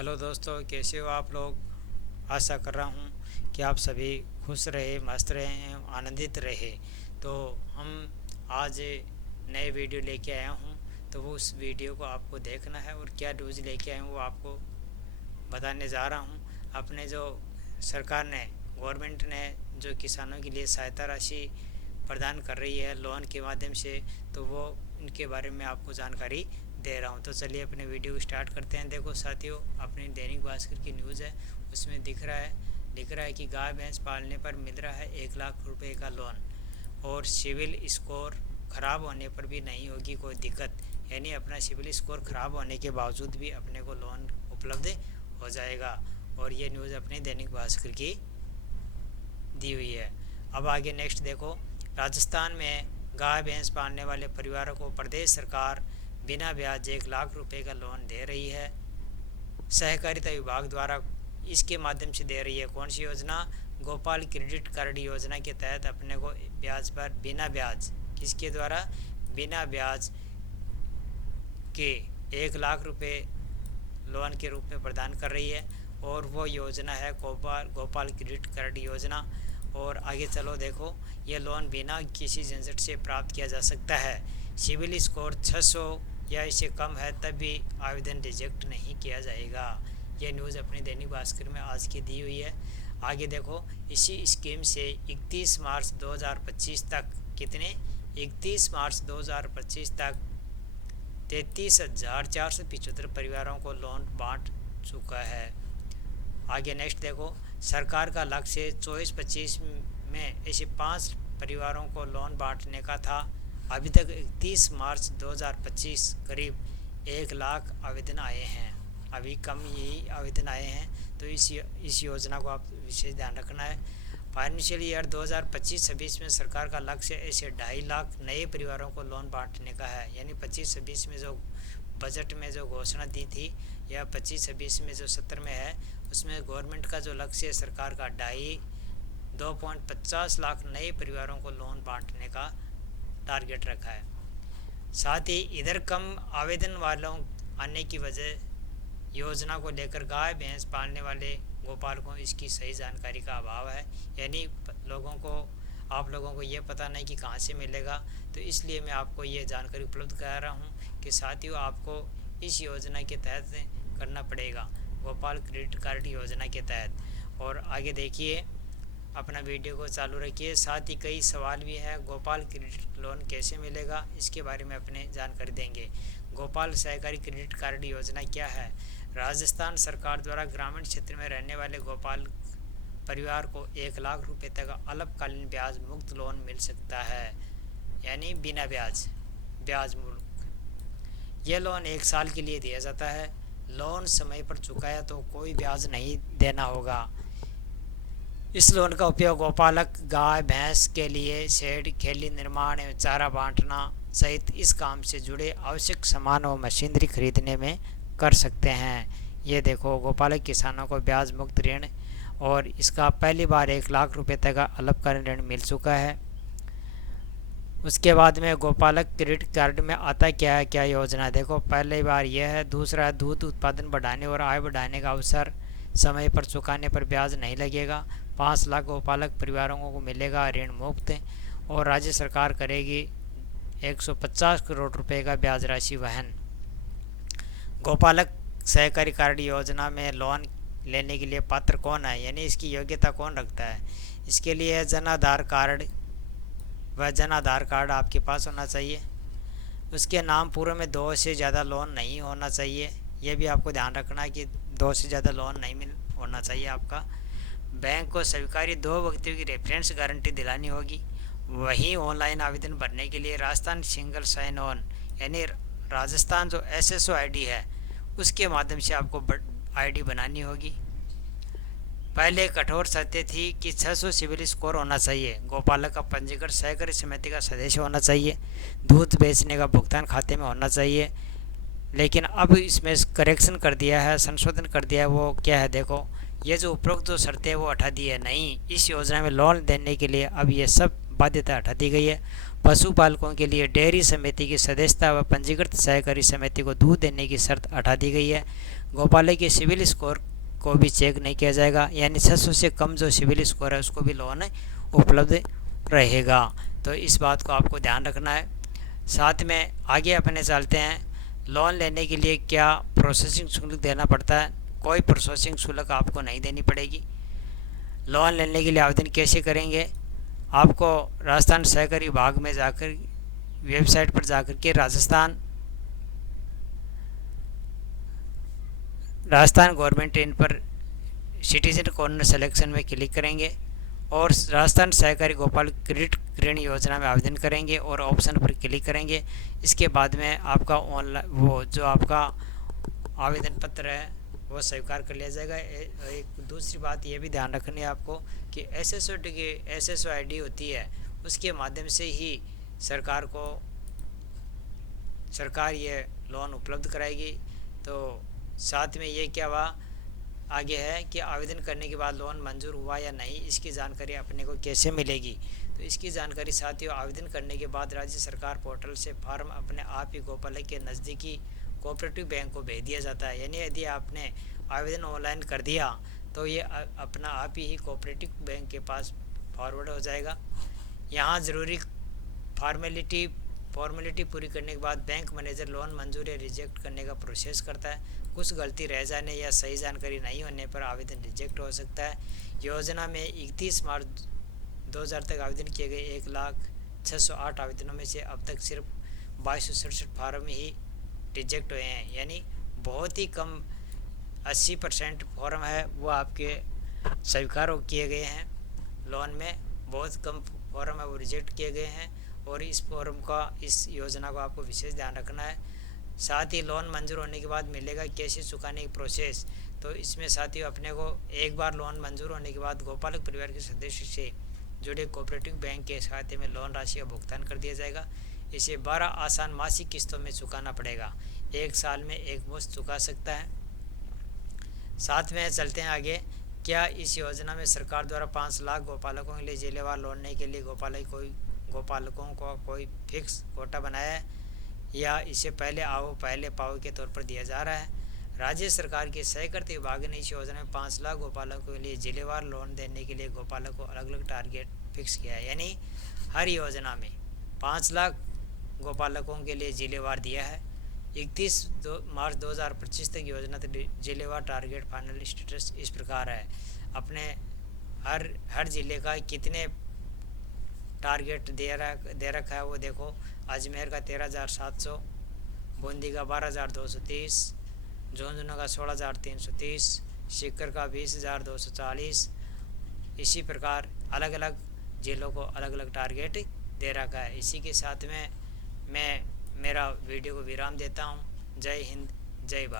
Hello दोस्तों, कैसे हो आप लोग। आशा कर रहा हूँ कि आप सभी खुश रहे, मस्त रहे, आनंदित रहे। तो हम आज नए वीडियो लेके आया हूँ। तो वो उस वीडियो को आपको देखना है और क्या न्यूज़ लेके आए हूँ वो आपको बताने जा रहा हूँ। अपने जो सरकार ने, गवर्नमेंट ने जो किसानों के लिए सहायता राशि प्रदान कर रही है लोन के माध्यम से, तो वो इनके बारे में आपको जानकारी दे रहा हूँ। तो चलिए अपने वीडियो को स्टार्ट करते हैं। देखो साथियों, अपनी दैनिक भास्कर की न्यूज़ है, उसमें लिख रहा है कि गाय भैंस पालने पर मिल रहा है 1 लाख रुपए का लोन और सिविल स्कोर ख़राब होने पर भी नहीं होगी कोई दिक्कत। यानी अपना सिविल स्कोर ख़राब होने के बावजूद भी अपने को लोन उपलब्ध हो जाएगा। और ये न्यूज़ अपने दैनिक भास्कर की दी हुई है। अब आगे नेक्स्ट देखो, राजस्थान में गाय भैंस पालने वाले परिवारों को प्रदेश सरकार बिना ब्याज 1 लाख रुपए का लोन दे रही है। सहकारिता विभाग द्वारा इसके माध्यम से दे रही है। कौन सी योजना? गोपाल क्रेडिट कार्ड योजना के तहत अपने को ब्याज पर बिना ब्याज, किसके द्वारा? बिना ब्याज के 1 लाख रुपए लोन के रूप में प्रदान कर रही है। और वो योजना है गोपाल क्रेडिट कार्ड योजना। और आगे चलो देखो, ये लोन बिना किसी झंझट से प्राप्त किया जा सकता है। सिविल स्कोर 600 या इससे कम है तब भी आवेदन रिजेक्ट नहीं किया जाएगा। ये न्यूज़ अपने दैनिक भास्कर में आज की दी हुई है। आगे देखो, इसी स्कीम से 31 मार्च 2025 तक कितने? 31 मार्च 2025 तक 33,475 परिवारों को लोन बांट चुका है। आगे नेक्स्ट देखो, सरकार का लक्ष्य 24-25 में ऐसे 5 परिवारों को लोन बांटने का था। अभी तक 31 मार्च 2025 करीब 1 लाख आवेदन आए हैं। अभी कम यही आवेदन आए हैं। तो इस योजना को आप विशेष ध्यान रखना है। फाइनेंशियल ईयर 2025-26 में सरकार का लक्ष्य ऐसे 2.5 लाख नए परिवारों को लोन बांटने का है। यानी 25-26 में जो बजट में जो घोषणा दी थी, या 25-26 में जो सत्र में है, उसमें गवर्नमेंट का जो लक्ष्य है सरकार का 2.50 लाख नए परिवारों को लोन बांटने का टारगेट रखा है। साथ ही इधर कम आवेदन वालों आने की वजह योजना को लेकर गाय भैंस पालने वाले गोपालकों इसकी सही जानकारी का अभाव है। यानी आप लोगों को ये पता नहीं कि कहाँ से मिलेगा। तो इसलिए मैं आपको ये जानकारी उपलब्ध करा रहा हूँ कि साथियों आपको इस योजना के तहत करना पड़ेगा, गोपाल क्रेडिट कार्ड योजना के तहत। और आगे देखिए, अपना वीडियो को चालू रखिए। साथ ही कई सवाल भी हैं। गोपाल क्रेडिट लोन कैसे मिलेगा, इसके बारे में अपने जानकारी देंगे। गोपाल सहकारी क्रेडिट कार्ड योजना क्या है? राजस्थान सरकार द्वारा ग्रामीण क्षेत्र में रहने वाले गोपाल परिवार को 1 लाख रुपए तक का अल्पकालीन ब्याज मुक्त लोन मिल सकता है। यानी बिना ब्याज मुक्त। यह लोन 1 साल के लिए दिया जाता है। लोन समय पर चुकाया तो कोई ब्याज नहीं देना होगा। इस लोन का उपयोग गोपालक गाय भैंस के लिए शेड, खेली निर्माण एवं चारा बांटना सहित इस काम से जुड़े आवश्यक सामान और मशीनरी खरीदने में कर सकते हैं। ये देखो, गोपालक किसानों को ब्याज मुक्त ऋण, और इसका पहली बार 1 लाख रुपए तक का अल्पकालीन ऋण मिल चुका है। उसके बाद में गोपालक क्रेडिट कार्ड में आता क्या है, क्या योजना? देखो, पहली बार यह है। दूसरा, दूध उत्पादन बढ़ाने और आय बढ़ाने का अवसर, समय पर चुकाने पर ब्याज नहीं लगेगा। 5 लाख गोपालक परिवारों को मिलेगा ऋण मुक्त। और राज्य सरकार करेगी 150 करोड़ रुपए का ब्याज राशि वहन। गोपालक सहकारी कार्ड योजना में लोन लेने के लिए पात्र कौन है, यानी इसकी योग्यता कौन रखता है? इसके लिए जन आधार कार्ड आपके पास होना चाहिए। उसके नाम पूर्व में 2 से ज़्यादा लोन नहीं होना चाहिए। यह भी आपको ध्यान रखना है कि 2 से ज़्यादा लोन नहीं होना चाहिए आपका। बैंक को स्वीकारी 2 व्यक्तियों की रेफरेंस गारंटी दिलानी होगी। वहीं ऑनलाइन आवेदन भरने के लिए राजस्थान सिंगल साइन ऑन, यानी राजस्थान जो SSO ID है, उसके माध्यम से आपको ID बनानी होगी। पहले कठोर शर्तें थी कि 600 सिविल स्कोर होना चाहिए, गोपालक का पंजीकरण सहकारी समिति का सदस्य होना चाहिए, दूध बेचने का भुगतान खाते में होना चाहिए। लेकिन अब इसमें करेक्शन कर दिया है, संशोधन कर दिया है। वो क्या है? देखो, ये जो उपरोक्त जो शर्तें वो हटा दी है। नहीं, इस योजना में लोन देने के लिए अब ये सब बाध्यता हटा दी गई है। पशुपालकों के लिए डेयरी समिति की सदस्यता व पंजीकृत सहकारी समिति को दूध देने की शर्त हटा दी गई है। गोपालय के सिविल स्कोर को भी चेक नहीं किया जाएगा, यानी 600 से कम जो सिविल स्कोर है उसको भी लोन उपलब्ध रहेगा। तो इस बात को आपको ध्यान रखना है। साथ में आगे अपने चलते हैं, लोन लेने के लिए क्या प्रोसेसिंग शुल्क देना पड़ता है। कोई प्रोसेसिंग शुल्क आपको नहीं देनी पड़ेगी। लोन लेने के लिए आवेदन कैसे करेंगे, आपको राजस्थान सहकारी विभाग में जाकर वेबसाइट पर जाकर के राजस्थान गवर्नमेंट इन पर सिटीजन कॉर्नर सिलेक्शन में क्लिक करेंगे और राजस्थान सहकारी गोपाल क्रेडिट ऋण योजना में आवेदन करेंगे और ऑप्शन पर क्लिक करेंगे। इसके बाद में आपका ऑनलाइन वो जो आपका आवेदन पत्र है वो स्वीकार कर लिया जाएगा। एक दूसरी बात ये भी ध्यान रखनी है आपको कि SSO ID होती है, उसके माध्यम से ही सरकार ये लोन उपलब्ध कराएगी। तो साथ में ये क्या हुआ आगे है कि आवेदन करने के बाद लोन मंजूर हुआ या नहीं, इसकी जानकारी अपने को कैसे मिलेगी। तो इसकी जानकारी साथियों, आवेदन करने के बाद राज्य सरकार पोर्टल से फॉर्म अपने आप ही गोपालय के नज़दीकी कोऑपरेटिव बैंक को भेज दिया जाता है। यानी यदि आपने आवेदन ऑनलाइन कर दिया तो ये अपना आप ही कोऑपरेटिव बैंक के पास फॉरवर्ड हो जाएगा। यहाँ ज़रूरी फॉर्मेलिटी पूरी करने के बाद बैंक मैनेजर लोन मंजूर या रिजेक्ट करने का प्रोसेस करता है। कुछ गलती रह जाने या सही जानकारी नहीं होने पर आवेदन रिजेक्ट हो सकता है। योजना में 31 मार्च 2000 तक आवेदन किए गए 1,06,8 आवेदनों में से अब तक सिर्फ 2267 फार्म ही रिजेक्ट हुए हैं। यानी बहुत ही कम 80% फॉर्म है वो आपके स्वीकार किए गए हैं। लोन में बहुत कम फॉर्म है वो रिजेक्ट किए गए हैं और इस योजना को आपको विशेष ध्यान रखना है। साथ ही लोन मंजूर होने के बाद मिलेगा कैसे चुकाने की प्रोसेस। तो इसमें साथियों अपने को एक बार लोन मंजूर होने के बाद गोपालक परिवार के सदस्य से जुड़े कोऑपरेटिव बैंक के खाते में लोन राशि का भुगतान कर दिया जाएगा। इसे 12 आसान मासिक किस्तों में चुकाना पड़ेगा। एक साल में एक मुश्त चुका सकता है। साथ में चलते हैं आगे, क्या इस योजना में सरकार द्वारा 5 लाख गोपालकों के लिए जिलेवार लौटने के लिए गोपालकों को कोई फिक्स कोटा बनाया है या इसे पहले आओ पहले पाओ के तौर पर दिया जा रहा है। राज्य सरकार के सहकारिता विभाग ने इस योजना में 5 लाख गोपालकों के लिए जिलेवार लोन देने के लिए गोपालकों को अलग अलग टारगेट फिक्स किया है। यानी हर योजना में 5 लाख गोपालकों के लिए जिलेवार दिया है। 31 मार्च 2025 तक योजना जिलेवार टारगेट फाइनल स्टेटस इस प्रकार है। अपने हर जिले का कितने टारगेट दे रखा है वो देखो। अजमेर का 13,700, बूंदी का 12,230, झुंझुनू का 16,330, सीकर का 20,240। इसी प्रकार अलग अलग जिलों को अलग अलग टारगेट दे रखा है। इसी के साथ में मैं मेरा वीडियो को विराम देता हूँ। जय हिंद, जय भारत।